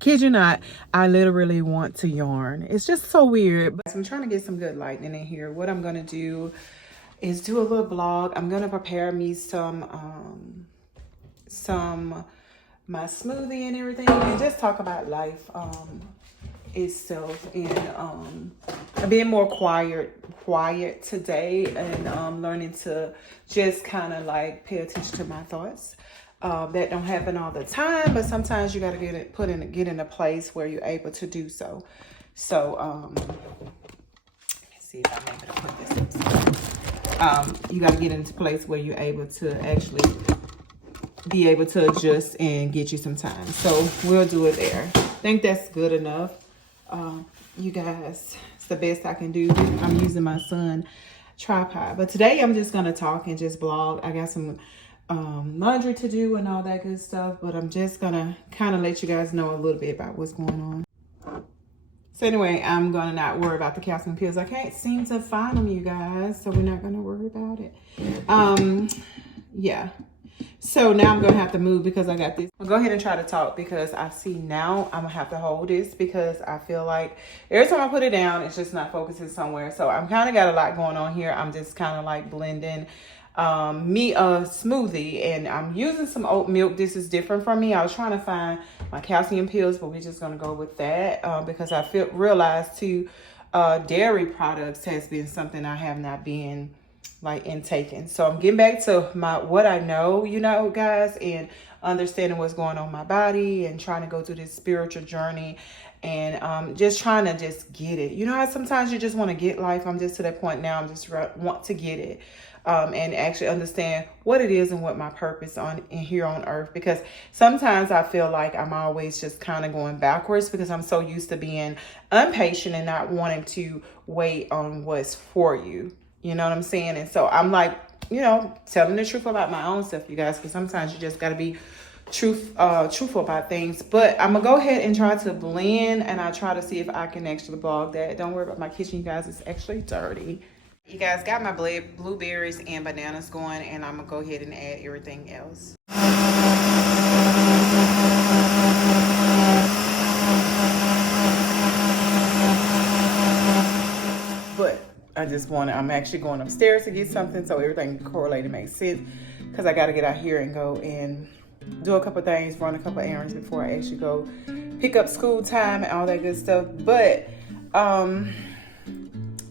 Kid you not, I literally want to yarn. It's just so weird. But I'm trying to get some good lighting in here. What I'm gonna do is do a little blog. I'm gonna prepare me some my smoothie and everything, and just talk about life itself, and being more quiet today, and learning to just kind of like pay attention to my thoughts. That don't happen all the time, but sometimes you got to get in a place where you're able to do so. So let's see if I'm able to put this up. You got to get into a place where you're able to actually be able to adjust and get you some time. So we'll do it there. I think that's good enough. You guys, it's the best I can do. I'm using my son tripod, but today I'm just gonna talk and just blog. I got some laundry to do and all that good stuff, but I'm just gonna kind of let you guys know a little bit about what's going on. So anyway, I'm gonna not worry about the calcium pills. I can't seem to find them, you guys, so we're not gonna worry about it. Yeah. So now I'm gonna have to move because I got this. I'll go ahead and try to talk because I see now I'm gonna have to hold this because I feel like every time I put it down, it's just not focusing somewhere. So I'm kind of got a lot going on here. I'm just kind of like blending me a smoothie, and I'm using some oat milk. This is different from me. I was trying to find my calcium pills, but we're just gonna go with that because I realized too, dairy products has been something I have not been like intaking. So I'm getting back to what I know, you know, guys, and understanding what's going on in my body and trying to go through this spiritual journey, and just trying to just get it. You know how sometimes you just want to get life? I'm just to that point now. I'm just want to get it. And actually understand what it is and what my purpose in here on earth, because sometimes I feel like I'm always just kind of going backwards because I'm so used to being impatient and not wanting to wait on what's for you. You know what I'm saying? And so I'm like, you know, telling the truth about my own stuff, you guys, because sometimes you just got to be truthful about things. But I'm gonna go ahead and try to blend, and I try to see if I can actually blog that. Don't worry about my kitchen, you guys. It's actually dirty. You guys, got my blueberries and bananas going, and I'm gonna go ahead and add everything else. But I'm actually going upstairs to get something so everything correlated makes sense, because I got to get out here and go and do a couple things, run a couple errands before I actually go pick up school time and all that good stuff. But I'm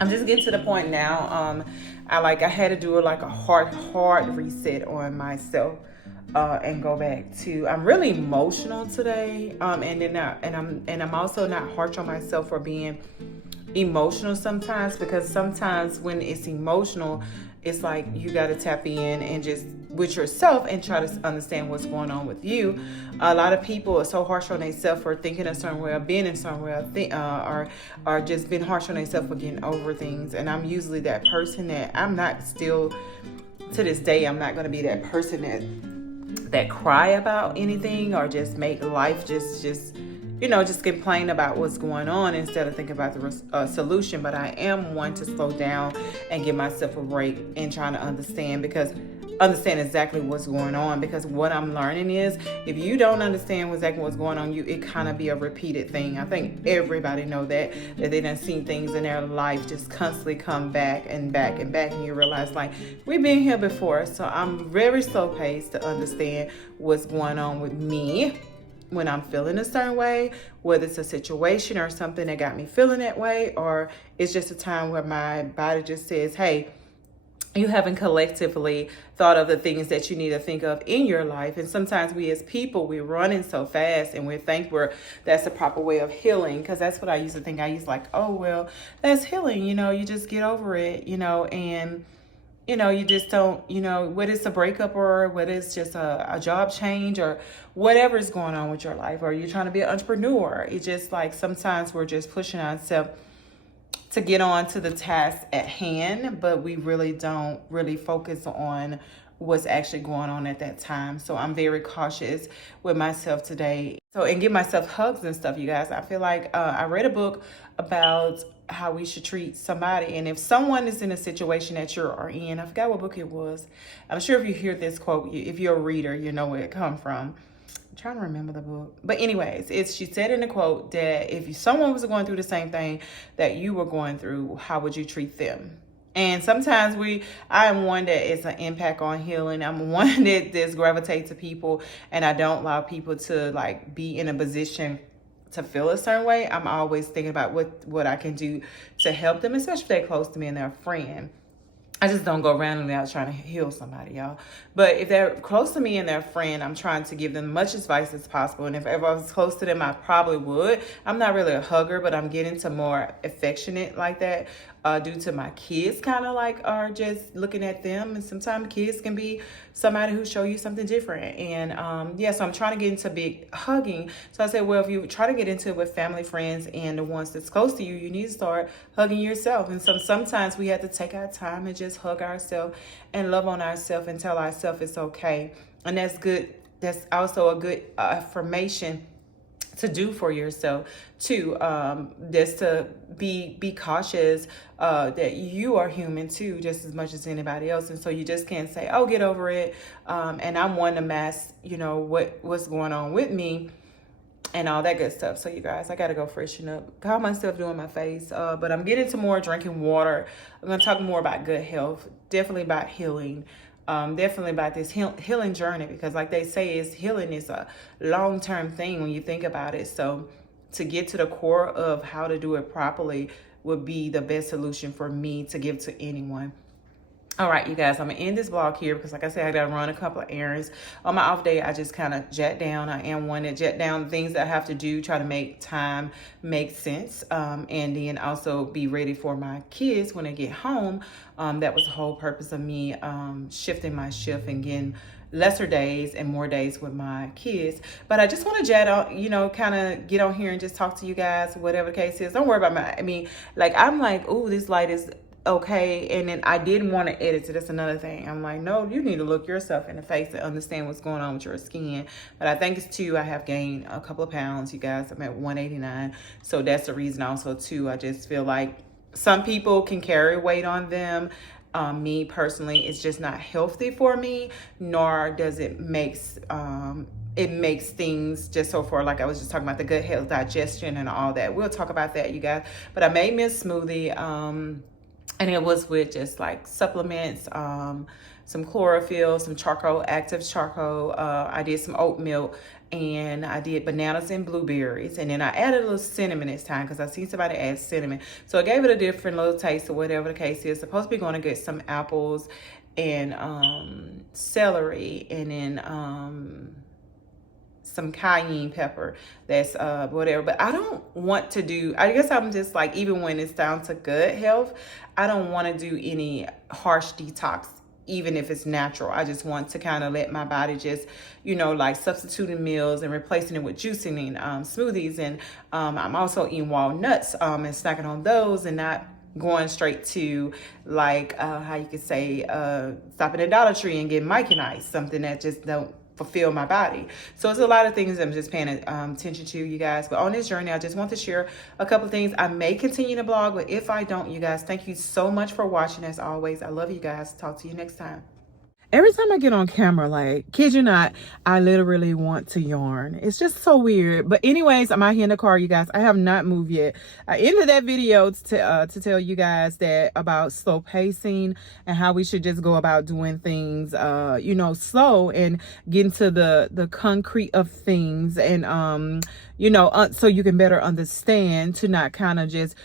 just getting to the point now. I had to do a hard reset on myself, and go back to, I'm really emotional today. And I'm also not harsh on myself for being emotional sometimes, because sometimes when it's emotional, it's like you got to tap in and just with yourself and try to understand what's going on with you. A lot of people are so harsh on themselves for thinking a certain way or being in a certain way, or just being harsh on themselves for getting over things. And I'm usually that person that I'm not still to this day. I'm not going to be that person that cry about anything or just make life just complain about what's going on instead of thinking about the solution. But I am one to slow down and give myself a break and trying to understand exactly what's going on. Because what I'm learning is, if you don't understand exactly what's going on, it kind of be a repeated thing. I think everybody know that they done seen things in their life just constantly come back and back and back, and you realize like we've been here before. So I'm very slow paced to understand what's going on with me when I'm feeling a certain way, whether it's a situation or something that got me feeling that way, or it's just a time where my body just says, hey, you haven't collectively thought of the things that you need to think of in your life. And sometimes we as people, we're running so fast and we think that's the proper way of healing, because that's what I used to think. I used to like, oh, well, that's healing. You just get over it, and you just don't, whether it's a breakup or whether it's just a job change or whatever is going on with your life, or you're trying to be an entrepreneur. It's just like sometimes we're just pushing ourselves to get on to the task at hand, but we really don't really focus on what's actually going on at that time. So I'm very cautious with myself today. And give myself hugs and stuff, you guys. I feel like I read a book about how we should treat somebody. And if someone is in a situation that you are in, I forgot what book it was. I'm sure if you hear this quote, if you're a reader, you know where it come from. I'm trying to remember the book. But anyways, she said in the quote that if someone was going through the same thing that you were going through, how would you treat them? And sometimes I am one that is an impact on healing. I'm one that just gravitates to people, and I don't allow people to like be in a position to feel a certain way. I'm always thinking about what I can do to help them, especially if they're close to me and they're a friend. I just don't go randomly out trying to heal somebody, y'all. But if they're close to me and they're a friend, I'm trying to give them much advice as possible. And if I was close to them, I probably would. I'm not really a hugger, but I'm getting to more affectionate like that due to my kids kind of like are just looking at them. And sometimes kids can be somebody who show you something different. And yeah, so I'm trying to get into big hugging. So I said, well, if you try to get into it with family, friends, and the ones that's close to you, you need to start hugging yourself. And sometimes we have to take our time and just hug ourselves and love on ourselves and tell ourselves it's okay. And that's good. That's also a good affirmation to do for yourself too. Just to be cautious that you are human too, just as much as anybody else. And so you just can't say, oh, get over it. And I'm one to mask, what's going on with me and all that good stuff. So you guys, I gotta go freshen up. Call myself doing my face. But I'm getting to more drinking water. I'm gonna talk more about good health, definitely about healing. Definitely about this healing journey, because like they say, healing is a long-term thing when you think about it. So to get to the core of how to do it properly would be the best solution for me to give to anyone. All right, you guys, I'm gonna end this vlog here because like I said, I gotta run a couple of errands. On my off day, I just kind of jot down. I am one to jot down things that I have to do, try to make time make sense, and then also be ready for my kids when they get home. That was the whole purpose of me shifting my shift and getting lesser days and more days with my kids. But I just want to jet out, kind of get on here and just talk to you guys, whatever the case is. Don't worry about I'm like, oh, this light is okay. And then I didn't want to edit it. That's another thing. I'm like, no, you need to look yourself in the face and understand what's going on with your skin. But I think it's too, I have gained a couple of pounds, you guys. I'm at 189. So that's the reason also too. I just feel like some people can carry weight on them. Me personally, it's just not healthy for me, nor does it makes things just so far, like I was just talking about the good health, digestion and all that. We'll talk about that, you guys. But I made me a smoothie, and it was with just like supplements, some chlorophyll, some charcoal, active charcoal. I did some oat milk, and I did bananas and blueberries. And then I added a little cinnamon this time because I seen somebody add cinnamon. So I gave it a different little taste or whatever the case is. Supposed to be going to get some apples and celery, and then some cayenne pepper. That's whatever. But I don't want to do, I guess I'm just like, even when it's down to good health, I don't want to do any harsh detox, even if it's natural. I just want to kind of let my body just, like substituting meals and replacing it with juicing and smoothies. And I'm also eating walnuts and snacking on those, and not going straight to like how you could say stopping at Dollar Tree and getting Mike and Ice, something that just don't fulfill my body. So it's a lot of things I'm just paying attention to, you guys. But on this journey, I just want to share a couple of things. I may continue to blog, but if I don't, you guys, thank you so much for watching. As always, I love you guys. Talk to you next time. Every time I get on camera, like, kid you not, I literally want to yarn. It's just so weird. But anyways, I'm out here in the car, you guys. I have not moved yet. I ended that video to tell you guys that about slow pacing and how we should just go about doing things, slow and get into the concrete of things. And, so you can better understand, to not kind of just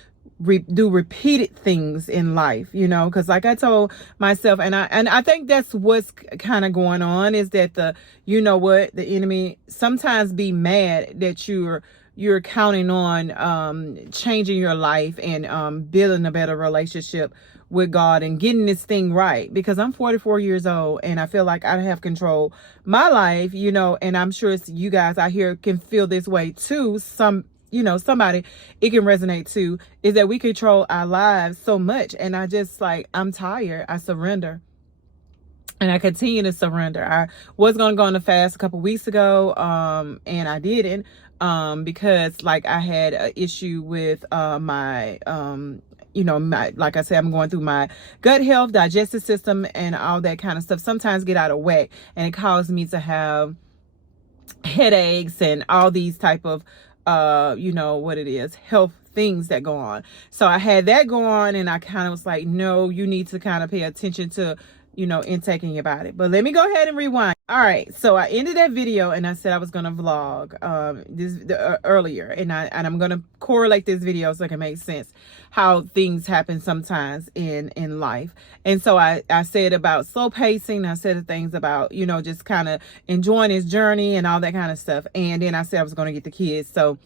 do repeated things in life, because like I told myself, and I think that's what's kind of going on, is that the enemy sometimes be mad that you're counting on changing your life and building a better relationship with God and getting this thing right. Because I'm 44 years old and I feel like I have control my life, and I'm sure it's you guys out here can feel this way too. Somebody it can resonate to, is that we control our lives so much. And I just I'm tired. I surrender. And I continue to surrender. I was going to go on a fast a couple weeks ago, and I didn't, because I had an issue with my like I said, I'm going through my gut health, digestive system, and all that kind of stuff. Sometimes get out of whack, and it caused me to have headaches and all these type of you know what it is, health things that go on. So I had that go on, and I kind of was like, no, you need to kind of pay attention to, you know, intaking your body. But let me go ahead and rewind. All right, so I ended that video and I said I was gonna vlog earlier, and I'm gonna correlate this video so it can make sense how things happen sometimes in life. And so I said about slow pacing. I said things about, you know, just kind of enjoying his journey and all that kind of stuff. And then I said I was gonna get the kids. So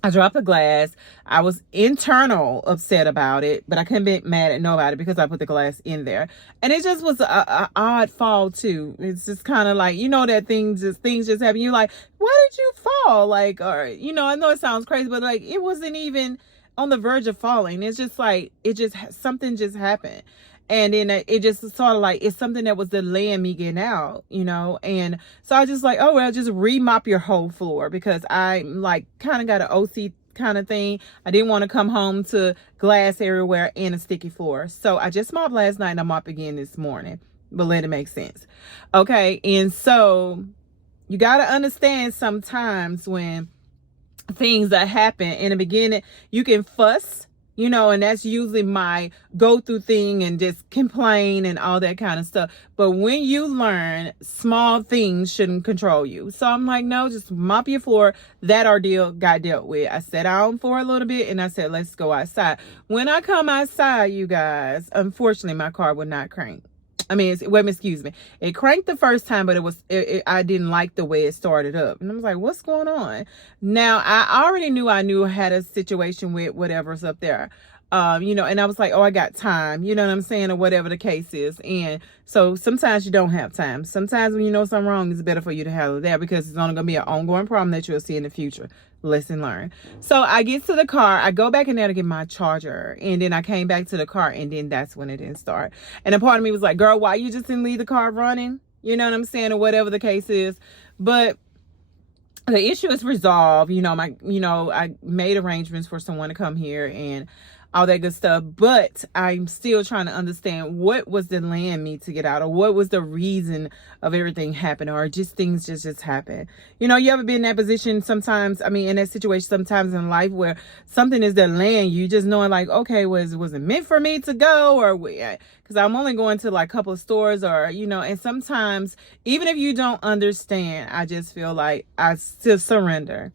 I dropped the glass. I was internal upset about it, but I couldn't be mad at nobody because I put the glass in there. And it just was a odd fall too. It's just kind of like, you know, that things just happen. You're like, why did you fall? Like, or, you know, I know it sounds crazy, but like, it wasn't even on the verge of falling. It's just like, something just happened. And then it just sort of like, it's something that was delaying me getting out, you know? And so I just like, oh, well, just remop your whole floor, because I like kind of got an OC kind of thing. I didn't want to come home to glass everywhere and a sticky floor. So I just mopped last night and I mopped again this morning, but let it make sense. Okay. And so you got to understand sometimes when things that happen in the beginning, you can fuss, you know, and that's usually my go-through thing, and just complain and all that kind of stuff. But when you learn, small things shouldn't control you. So I'm like, no, just mop your floor. That ordeal got dealt with. I sat down for a little bit and I said, let's go outside. When I come outside, you guys, unfortunately, my car would not crank. I mean, excuse me. It cranked the first time, but I didn't like the way it started up. And I was like, what's going on? Now, I already knew I had a situation with whatever's up there. You know, and I was like, oh, I got time, you know what I'm saying, or whatever the case is. And so sometimes you don't have time. Sometimes when you know something wrong, it's better for you to handle that, because it's only going to be an ongoing problem that you'll see in the future. Lesson learned. So I get to the car, I go back in there to get my charger, and then I came back to the car, and then that's when it didn't start. And a part of me was like, girl, why you just didn't leave the car running? You know what I'm saying, or whatever the case is. But the issue is resolved. You know, I made arrangements for someone to come here and all that good stuff, but I'm still trying to understand what was delaying me to get out, or what was the reason of everything happening, or just things just happen. You know, you ever been in that position sometimes, I mean, in that situation sometimes in life where something is delaying you, just knowing like, okay, was it meant for me to go, or because I'm only going to like a couple of stores, or, you know, and sometimes even if you don't understand, I just feel like I still surrender.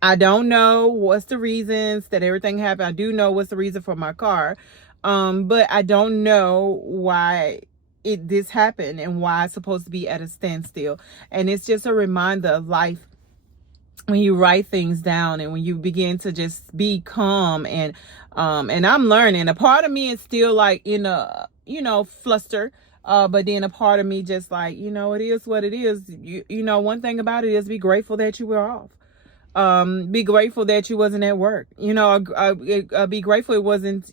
I don't know what's the reasons that everything happened. I do know what's the reason for my car. But I don't know why this happened and why it's supposed to be at a standstill. And it's just a reminder of life when you write things down and when you begin to just be calm. And I'm learning. A part of me is still like in a, you know, fluster. But then a part of me just like, you know, it is what it is. You know, one thing about it is be grateful that you were off. Be grateful that you wasn't at work. You know, be grateful it wasn't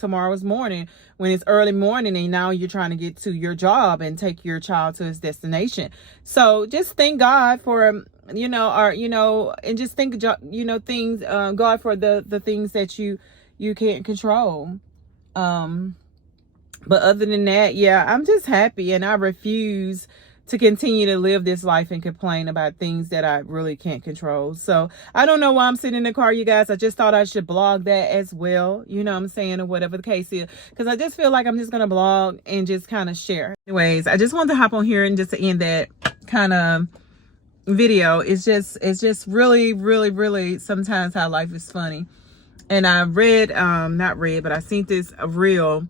tomorrow's morning, when it's early morning and now you're trying to get to your job and take your child to his destination. So just thank God for, and just think, things, God for the things that you can't control. But other than that, yeah, I'm just happy, and I refuse to continue to live this life and complain about things that I really can't control. So I don't know why I'm sitting in the car, you guys. I just thought I should blog that as well, you know what I'm saying, or whatever the case is, because I just feel like I'm just gonna blog and just kind of share. Anyways, I just wanted to hop on here and just to end that kind of video. It's just really, really, really sometimes how life is funny. And I read, but I seen this reel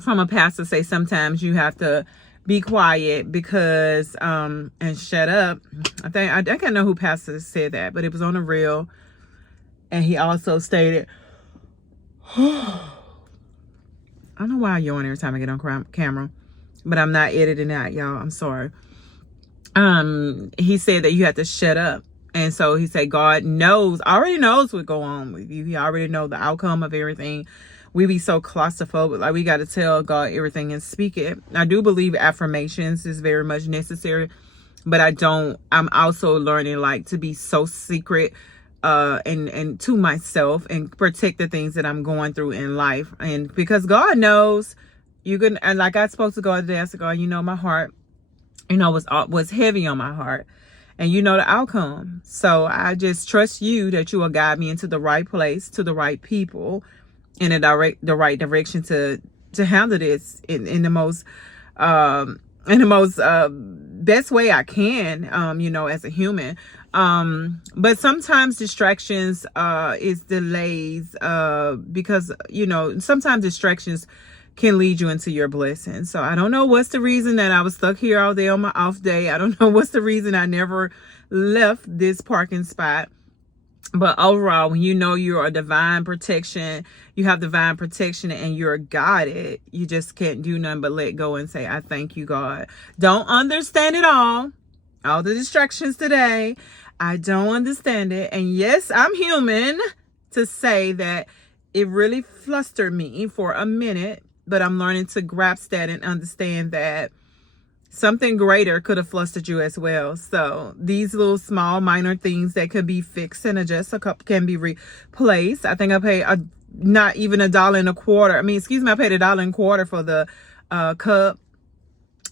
from a pastor say sometimes you have to be quiet because and shut up. I think I know who pastor said that, but it was on a reel. And he also stated, I don't know why I yawn every time I get on camera, but I'm not editing that, y'all. I'm sorry. He said that you have to shut up. And so he said God already knows what's going on with you. He already know the outcome of everything. We be so claustrophobic, like we got to tell God everything and speak it. I do believe affirmations is very much necessary, but I'm also learning like to be so secret and to myself and protect the things that I'm going through in life. And because God knows, and like I spoke to God today, I said, God, you know, my heart, you know, was heavy on my heart. and you know the outcome. So I just trust you that you will guide me into the right place, to the right people, in the right direction to handle this in the most best way I can, as a human. But sometimes distractions is delays, because sometimes distractions can lead you into your blessing. So I don't know what's the reason that I was stuck here all day on my off day. I don't know what's the reason I never left this parking spot. But overall, when you know you're a divine protection, you have divine protection and you're guided, you just can't do nothing but let go and say, I thank you, God. Don't understand it all the distractions today. I don't understand it. And yes, I'm human to say that it really flustered me for a minute, but I'm learning to grasp that and understand that something greater could have flustered you as well. So these little small minor things that could be fixed and adjusted can be replaced. I think I paid not even $1.25. I paid $1.25 for the cup.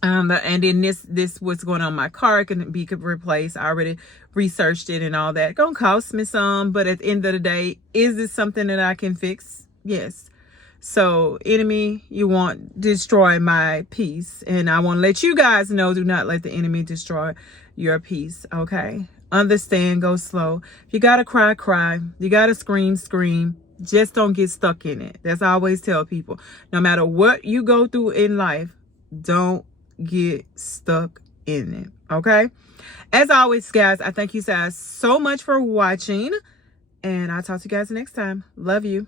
And then this what's going on my car can be replaced. I already researched it and all that. Gonna cost me some, but at the end of the day, is this something that I can fix? Yes. So enemy, you want to destroy my peace, and I want to let you guys know, do not let the enemy destroy your peace. Okay, understand, go slow. If you gotta cry, cry. You gotta scream, scream. Just don't get stuck in it. That's I always tell people, no matter what you go through in life, don't get stuck in it. Okay, as always, guys, I thank you guys so much for watching, and I'll talk to you guys next time. Love you.